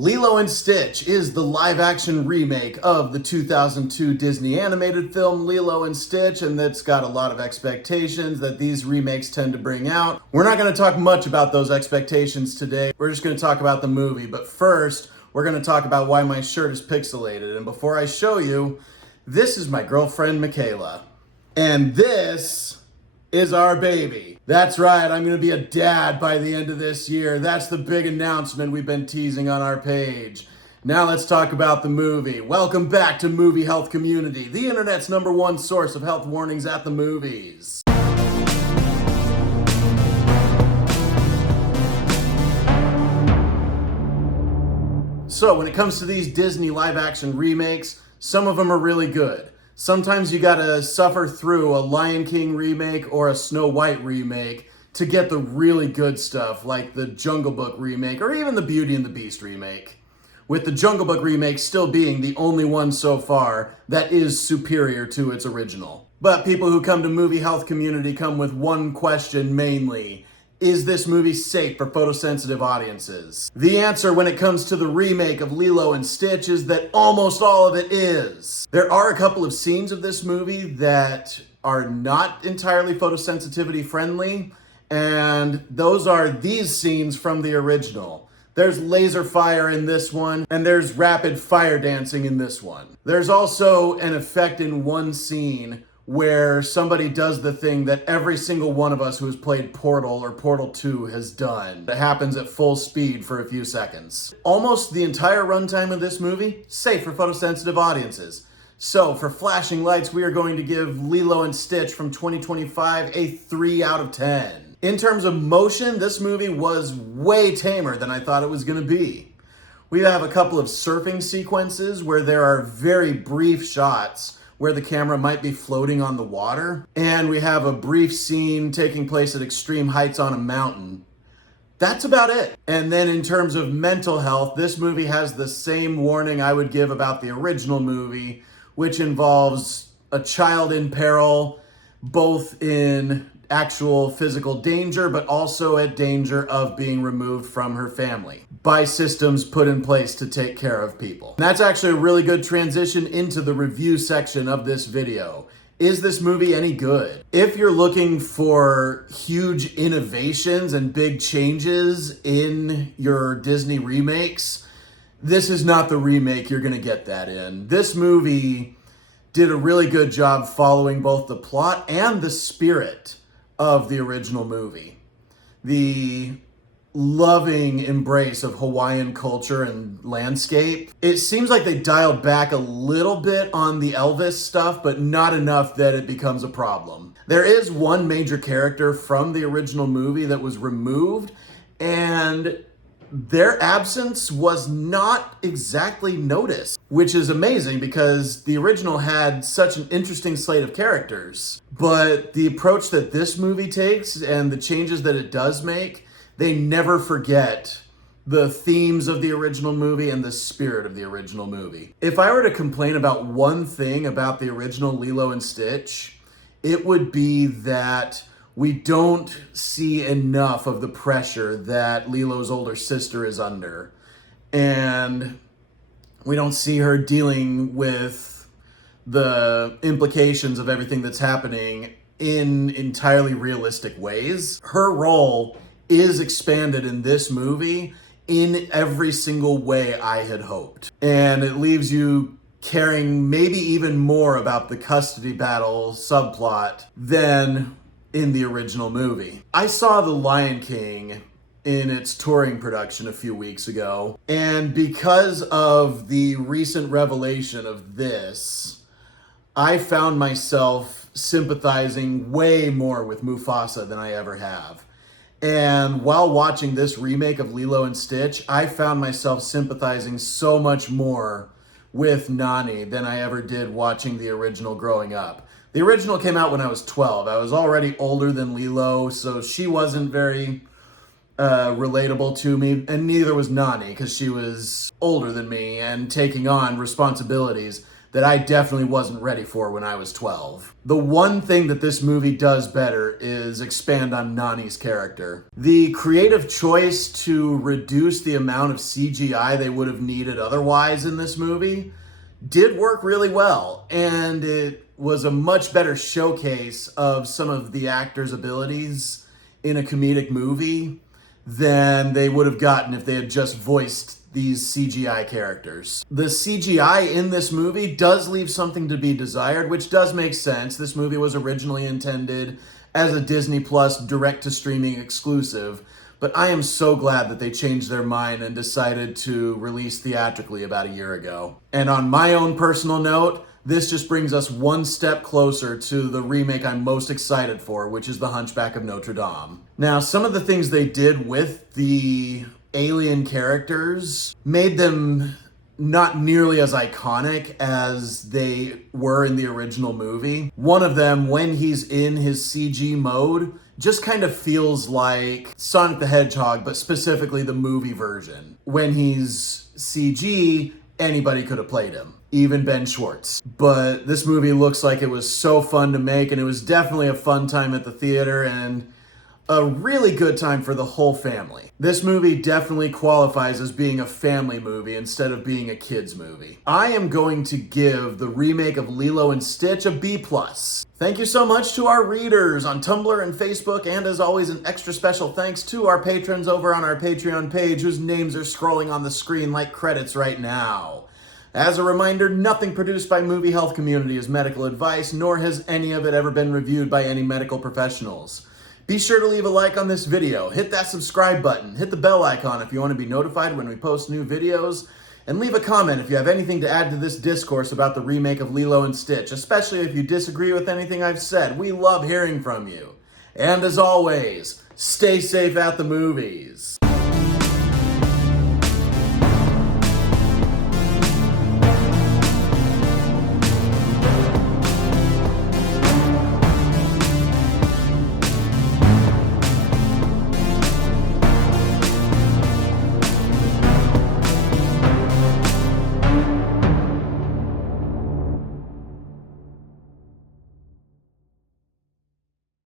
Lilo and Stitch is the live-action remake of the 2002 Disney animated film Lilo and Stitch, and that's got a lot of expectations that these remakes tend to bring out. We're not going to talk much about those expectations today. We're just going to talk about the movie, but first, we're going to talk about why my shirt is pixelated. And before I show you, this is my girlfriend, Michaela. And this is our baby. That's right, I'm gonna be a dad by the end of this year. That's the big announcement we've been teasing on our page. Now let's talk about the movie. Welcome back to Movie Health Community, the internet's #1 source of health warnings at the movies. So when it comes to these Disney live-action remakes, some of them are really good. Sometimes you gotta suffer through a Lion King remake or a Snow White remake to get the really good stuff, like the Jungle Book remake or even the Beauty and the Beast remake. With the Jungle Book remake still being the only one so far that is superior to its original. But people who come to Movie Health Community come with one question mainly. Is this movie safe for photosensitive audiences? The answer when it comes to the remake of Lilo and Stitch is that almost all of it is. There are a couple of scenes of this movie that are not entirely photosensitivity friendly, and those are these scenes from the original. There's laser fire in this one, and there's rapid fire dancing in this one. There's also an effect in one scene where somebody does the thing that every single one of us who has played Portal or Portal 2 has done. It happens at full speed for a few seconds. Almost the entire runtime of this movie, safe for photosensitive audiences. So for flashing lights, we are going to give Lilo and Stitch from 2025 a 3 out of 10. In terms of motion, this movie was way tamer than I thought it was gonna be. We have a couple of surfing sequences where there are very brief shots where the camera might be floating on the water. And we have a brief scene taking place at extreme heights on a mountain. That's about it. And then in terms of mental health, this movie has the same warning I would give about the original movie, which involves a child in peril, both in actual physical danger, but also at danger of being removed from her family by systems put in place to take care of people. And that's actually a really good transition into the review section of this video. Is this movie any good? If you're looking for huge innovations and big changes in your Disney remakes, this is not the remake you're gonna get that in. This movie did a really good job following both the plot and the spirit of the original movie. The loving embrace of Hawaiian culture and landscape. It seems like they dialed back a little bit on the Elvis stuff, but not enough that it becomes a problem. There is one major character from the original movie that was removed, and their absence was not exactly noticed, which is amazing because the original had such an interesting slate of characters. But the approach that this movie takes and the changes that it does make, they never forget the themes of the original movie and the spirit of the original movie. If I were to complain about one thing about the original Lilo and Stitch, it would be that we don't see enough of the pressure that Lilo's older sister is under. And we don't see her dealing with the implications of everything that's happening in entirely realistic ways. Her role is expanded in this movie in every single way I had hoped. And it leaves you caring maybe even more about the custody battle subplot than in the original movie. I saw The Lion King in its touring production a few weeks ago, and because of the recent revelation of this, I found myself sympathizing way more with Mufasa than I ever have. And while watching this remake of Lilo and Stitch, I found myself sympathizing so much more with Nani than I ever did watching the original growing up. The original came out when I was 12. I was already older than Lilo, so she wasn't very relatable to me, and neither was Nani, because she was older than me and taking on responsibilities that I definitely wasn't ready for when I was 12. The one thing that this movie does better is expand on Nani's character. The creative choice to reduce the amount of CGI they would have needed otherwise in this movie did work really well, and it was a much better showcase of some of the actors' abilities in a comedic movie than they would have gotten if they had just voiced these CGI characters. The CGI in this movie does leave something to be desired, which does make sense. This movie was originally intended as a Disney Plus direct-to-streaming exclusive, but I am so glad that they changed their mind and decided to release theatrically about a year ago. And on my own personal note, this just brings us one step closer to the remake I'm most excited for, which is The Hunchback of Notre Dame. Now, some of the things they did with the alien characters made them not nearly as iconic as they were in the original movie. One of them, when he's in his CG mode, just kind of feels like Sonic the Hedgehog, but specifically the movie version. When he's CG, anybody could have played him, even Ben Schwartz. But this movie looks like it was so fun to make, and it was definitely a fun time at the theater, and a really good time for the whole family. This movie definitely qualifies as being a family movie instead of being a kid's movie. I am going to give the remake of Lilo and Stitch a B+. Thank you so much to our readers on Tumblr and Facebook, and as always, an extra special thanks to our patrons over on our Patreon page whose names are scrolling on the screen like credits right now. As a reminder, nothing produced by Movie Health Community is medical advice, nor has any of it ever been reviewed by any medical professionals. Be sure to leave a like on this video, hit that subscribe button, hit the bell icon if you want to be notified when we post new videos, and leave a comment if you have anything to add to this discourse about the remake of Lilo and Stitch, especially if you disagree with anything I've said. We love hearing from you. And as always, stay safe at the movies.